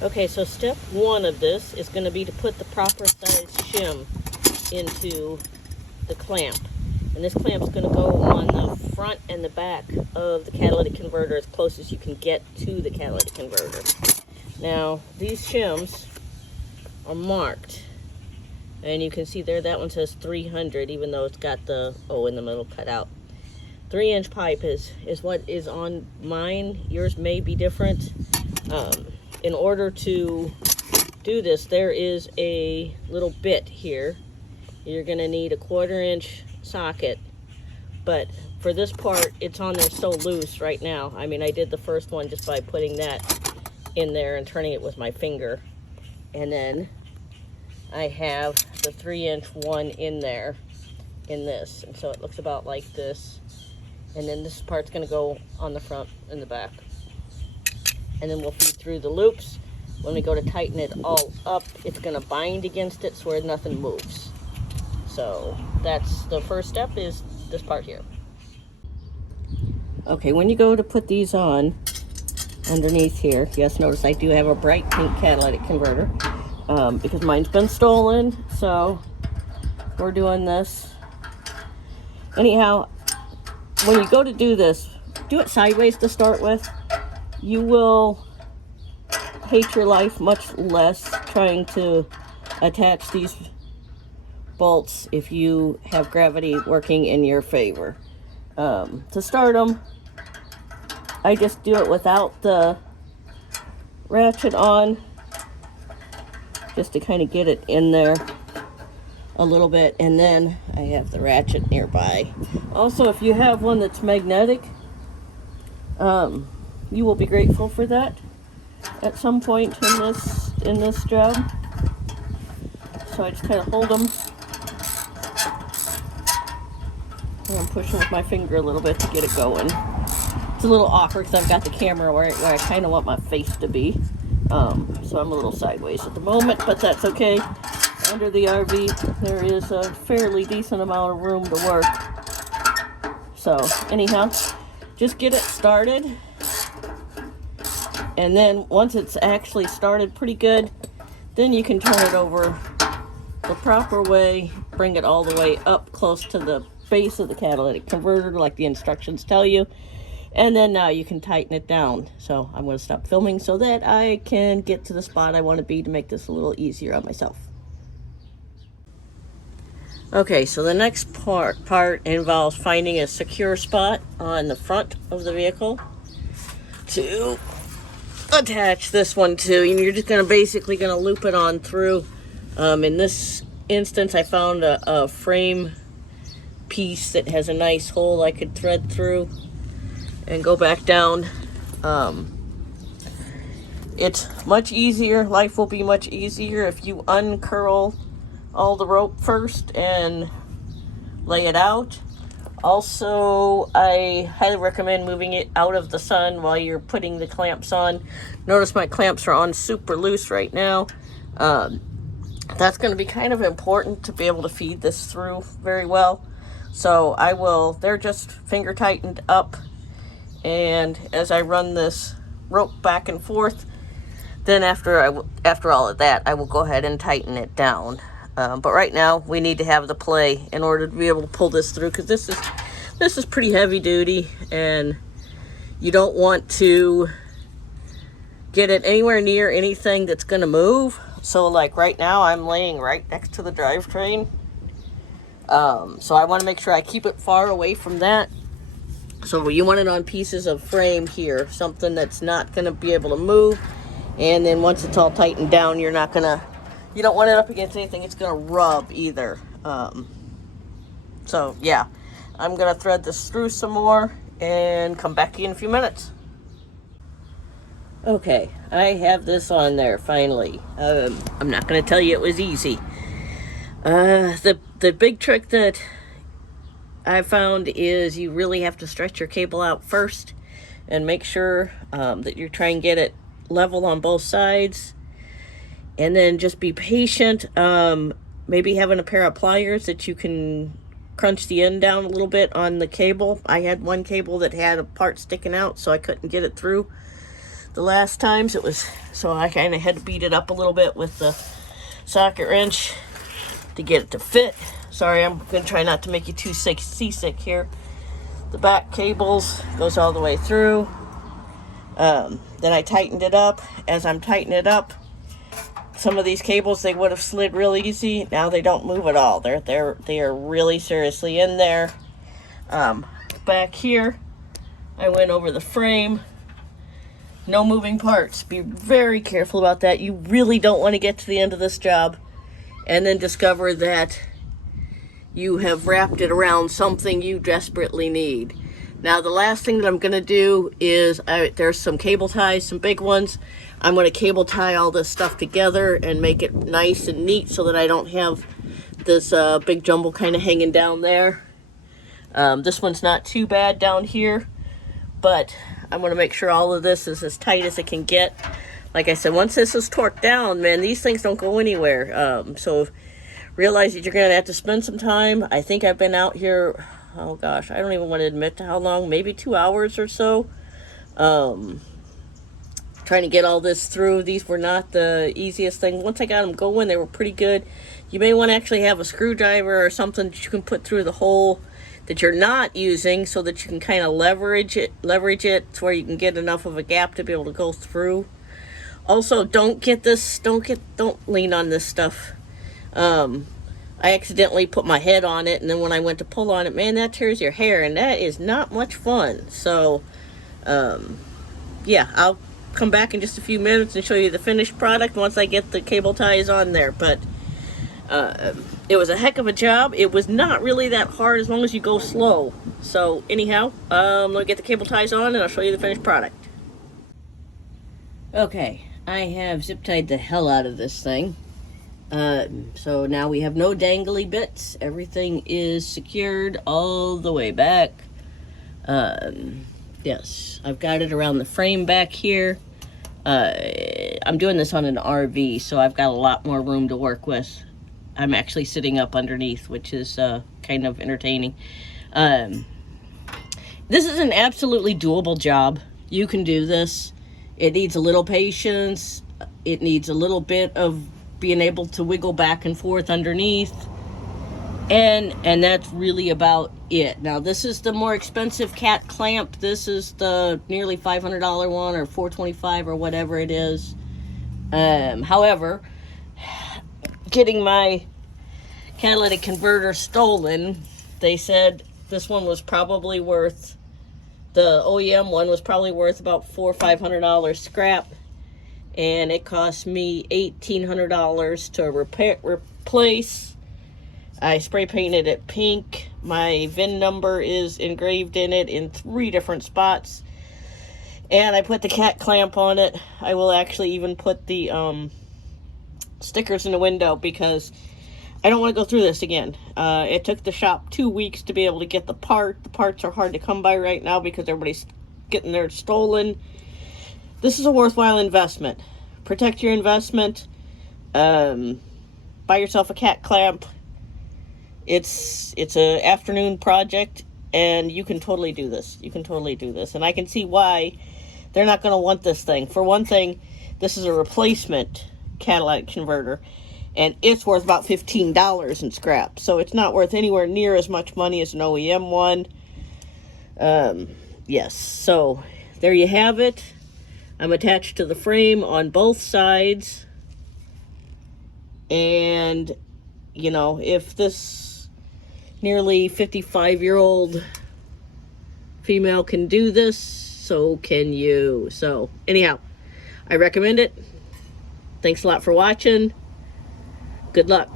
Okay, so step one of this is going to be to put the proper size shim into the clamp. And this clamp's going to go on the front and the back of the catalytic converter as close as you can get to the catalytic converter. Now, these shims are marked. And you can see there, that one says 300, even though it's got the O in the middle cut out. 3-inch pipe is what is on mine. Yours may be different. In order to do this, there is a little bit here. You're going to need a 1/4-inch socket, but for this part, it's on there so loose right now. I mean, I did the first one just by putting that in there and turning it with my finger. And then I have the 3-inch one in there, in this. And so it looks about like this. And then this part's going to go on the front and the back. And then we'll feed through the loops. When we go to tighten it all up, it's going to bind against it so where nothing moves. So that's the first step, is this part here. Okay, when you go to put these on underneath here, yes, notice I do have a bright pink catalytic converter because mine's been stolen. So we're doing this. Anyhow, when you go to do this, do it sideways to start with. You will hate your life much less trying to attach these bolts if you have gravity working in your favor. To start them, I just do it without the ratchet on, just to kind of get it in there a little bit, and then I have the ratchet nearby. Also, if you have one that's magnetic, you will be grateful for that at some point in this job. So I just kind of hold them, and I'm pushing with my finger a little bit to get it going. It's a little awkward because I've got the camera where I kind of want my face to be. So I'm a little sideways at the moment, but that's okay. Under the RV, there is a fairly decent amount of room to work. So anyhow, just get it started. And then once it's actually started pretty good, then you can turn it over the proper way, bring it all the way up close to the base of the catalytic converter like the instructions tell you. And then now you can tighten it down. So I'm going to stop filming so that I can get to the spot I want to be to make this a little easier on myself. Okay, so the next part involves finding a secure spot on the front of the vehicle to attach this one to, and you're just basically going to loop it on through. In this instance, I found a frame piece that has a nice hole I could thread through and go back down. It's much easier. Life will be much easier if you uncurl all the rope first and lay it out. Also, I highly recommend moving it out of the sun while you're putting the clamps on. Notice my clamps are on super loose right now. That's going to be kind of important to be able to feed this through very well. So they're just finger tightened up. And as I run this rope back and forth, then after all of that, I will go ahead and tighten it down. But right now, we need to have the play in order to be able to pull this through, because this is pretty heavy duty, and you don't want to get it anywhere near anything that's going to move. So like right now, I'm laying right next to the drivetrain. So I want to make sure I keep it far away from that. So you want it on pieces of frame here, something that's not going to be able to move. And then once it's all tightened down, you don't want it up against anything it's going to rub either. So yeah, I'm going to thread this through some more and come back in a few minutes. Okay, I have this on there finally. I'm not going to tell you it was easy. The big trick that I found is you really have to stretch your cable out first and make sure that you're trying to get it level on both sides. And then just be patient. Maybe having a pair of pliers that you can crunch the end down a little bit on the cable. I had one cable that had a part sticking out, so I couldn't get it through the last times. It was, so I kind of had to beat it up a little bit with the socket wrench to get it to fit. Sorry, I'm going to try not to make you too seasick here. The back cables goes all the way through. Then I tightened it up. As I'm tightening it up, some of these cables, they would have slid real easy. Now they don't move at all. They are really seriously in there. Back here, I went over the frame. No moving parts. Be very careful about that. You really don't want to get to the end of this job and then discover that you have wrapped it around something you desperately need. Now, the last thing that I'm going to do is, there's some cable ties, some big ones. I'm going to cable tie all this stuff together and make it nice and neat so that I don't have this big jumble kind of hanging down there. This one's not too bad down here, but I'm going to make sure all of this is as tight as it can get. Like I said, once this is torqued down, man, these things don't go anywhere. So realize that you're going to have to spend some time. I think I've been out here, oh gosh, I don't even want to admit to how long, maybe 2 hours or so. Trying to get all this through. These were not the easiest thing. Once I got them going, they were pretty good. You may want to actually have a screwdriver or something that you can put through the hole that you're not using so that you can kind of leverage it to where you can get enough of a gap to be able to go through. Also, don't lean on this stuff. I accidentally put my head on it, and then when I went to pull on it, man, that tears your hair, and that is not much fun. So, yeah, I'll come back in just a few minutes and show you the finished product once I get the cable ties on there. But it was a heck of a job. It was not really that hard as long as you go slow. So, anyhow, I'm going to get the cable ties on, and I'll show you the finished product. Okay, I have zip tied the hell out of this thing. So now we have no dangly bits. Everything is secured all the way back. Yes, I've got it around the frame back here. I'm doing this on an RV, so I've got a lot more room to work with. I'm actually sitting up underneath, which is kind of entertaining. This is an absolutely doable job. You can do this. It needs a little patience. It needs a little bit of being able to wiggle back and forth underneath, and that's really about it. Now, this is the more expensive CatClamp. This is the nearly $500 one, or $425 or whatever it is. However, getting my catalytic converter stolen, they said this one was probably worth, the OEM one was probably worth about $400 or $500 scrap. And it cost me $1,800 to replace. I spray painted it pink. My VIN number is engraved in it in 3 different spots. And I put the CatClamp on it. I will actually even put the stickers in the window because I don't want to go through this again. It took the shop 2 weeks to be able to get the part. The parts are hard to come by right now because everybody's getting theirs stolen. This is a worthwhile investment. Protect your investment. Buy yourself a CatClamp. It's an afternoon project, and you can totally do this. You can totally do this. And I can see why they're not going to want this thing. For one thing, this is a replacement catalytic converter, and it's worth about $15 in scrap. So it's not worth anywhere near as much money as an OEM one. Yes, so there you have it. I'm attached to the frame on both sides. And, you know, if this nearly 55-year-old female can do this, so can you. So, anyhow, I recommend it. Thanks a lot for watching. Good luck.